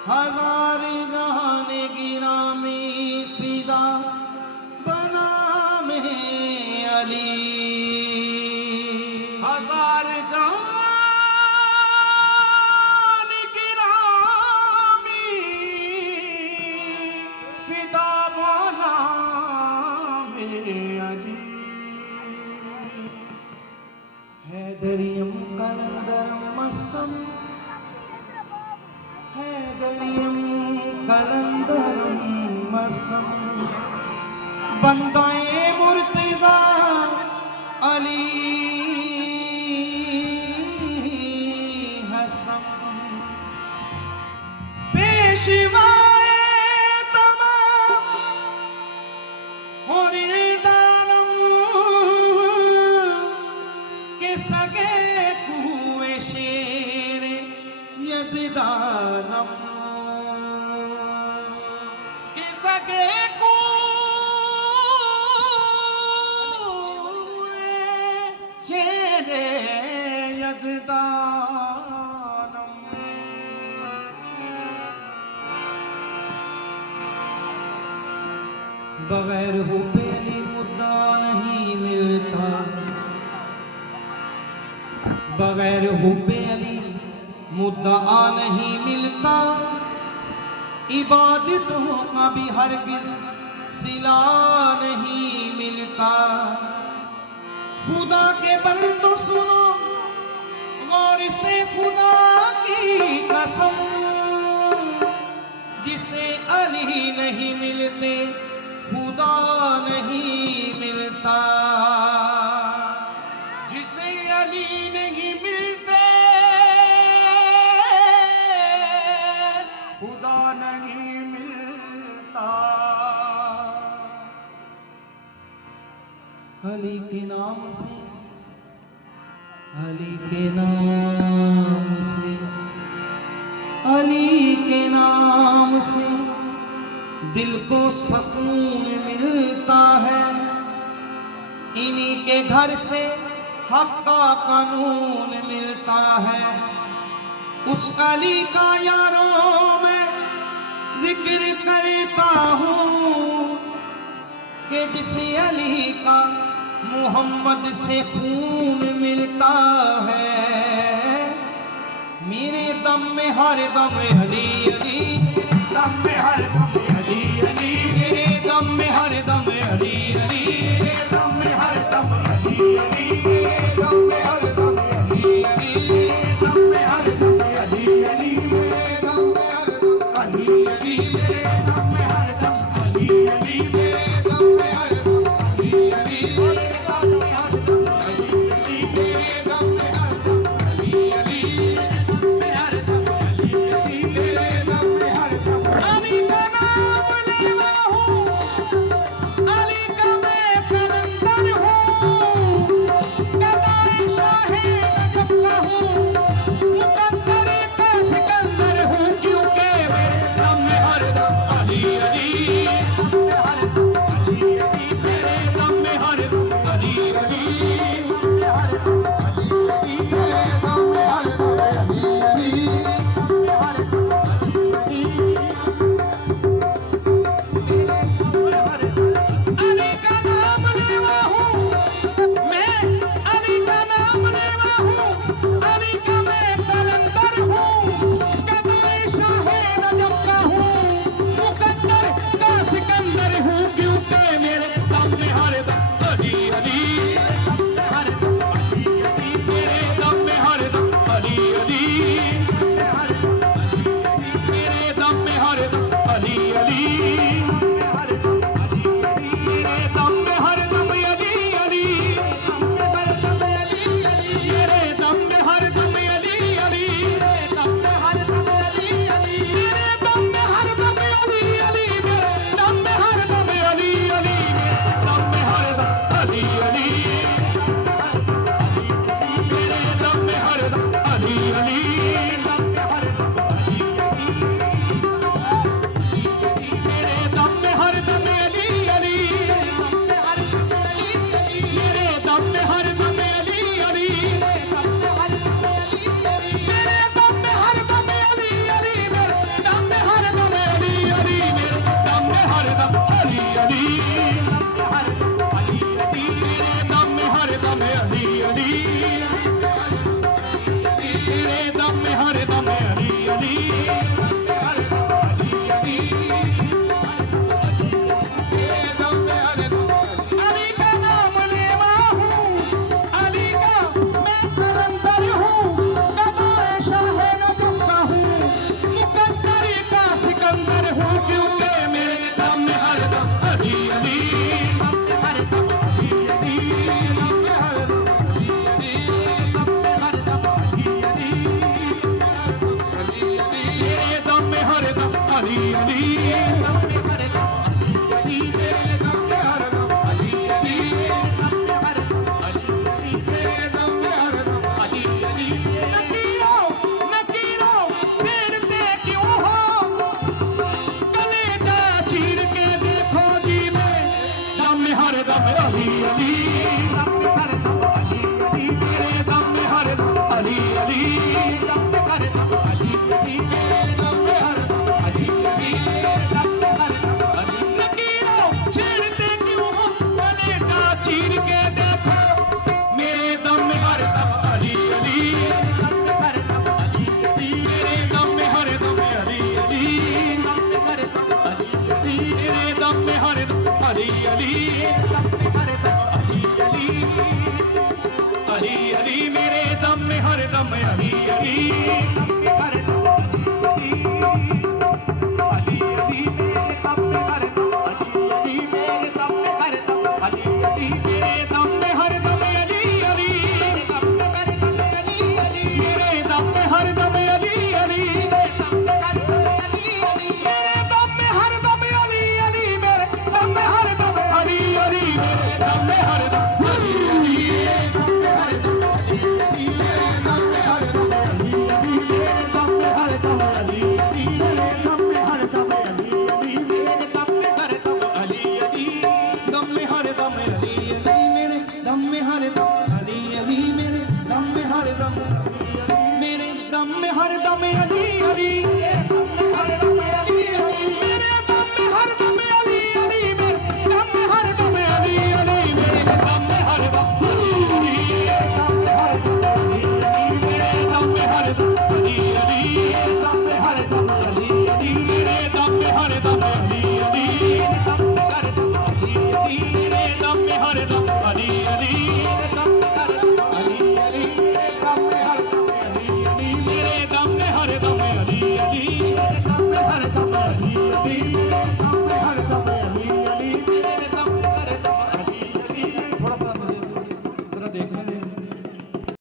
हजार जहान गिरामी फिदा बना में अली। हजार जान गिरामी फिदा बना में अली। हैदरियम कलंदरम मस्तम हैदरियम कलंदरम मस्तम बंदाए मुर्तजा अली हस्तम पेशवाए तमाम और दानम के सगे कुए शेर यज़दानम के सगे शेरे यज़दानम। बगैर हुब्बे अली मुद्दा नहीं मिलता। बगैर हुब्बे अली मुद्दा नहीं मिलता। इबादतों का भी हरगिज़ सिला नहीं मिलता। खुदा के बंदो सुनो गौर से खुदा की कसम, जिसे अली नहीं मिलते खुदा नहीं मिलता। जिसे अली नहीं मिलते खुदा नहीं मिलता। अली के नाम से, अली के नाम से, अली के नाम से दिल को सकून मिलता है। इन्हीं के घर से हक का कानून मिलता है। उस अली का यारों में जिक्र करता हूँ कि जिसे अली का मोहम्मद से खून मिलता है। मेरे दम में हर दम अली अली, दम में हर दम अली अली, मेरे दम में हर दम अली अली, दम में हर दम अली अली, दम में हर दम अली अली, दम में हर दम अली अली, दम में हर दम अली अली, दम में हर दम अली अली, दम में हर दम अली अली, दम में हर दम अली अली, दम में हर दम अली अली, दम में हर दम अली अली, दम में हर दम अली का नाम लेवा हूँ, अली का मैं कलंदर हूँ, गदाए शाहे नजफ का हूँ, मुकद्दर का सिकंदर हूँ, क्योंकि मेरे दम में हर दम कलंदर हूँ क्योंकि मेरे दम में हरदम अली अली दम में हरदम अली अली दम में हरदम अली अली दम में हरदम अली अली अली अली मेरे दम में हरदम अली अली दम में हरदम अली अली दम में हरदम अली अली दम में हरदम अली अली दम में हरदम अली अली नकीरों नकीरों छेड़ते क्यों हो कलेजा चीर के देखो जी मैं दम में हरदम अली अली दम में हरदम अली अली मेरे दम में हरदम अली अली दम में हरदम अली अली दम में हरदम अली अली दम में हरदम अली लकीरों छेड़ते क्यों हो कलेजा चीर के देखो मेरे दम में हरदम अली अली दम में हरदम अली अली मेरे दम में हरदम अली अली दम में हरदम अली अली मेरे दम में हरदम अली अली दम में हरदम अली अली अली अली मेरे दम में हरदम अली अली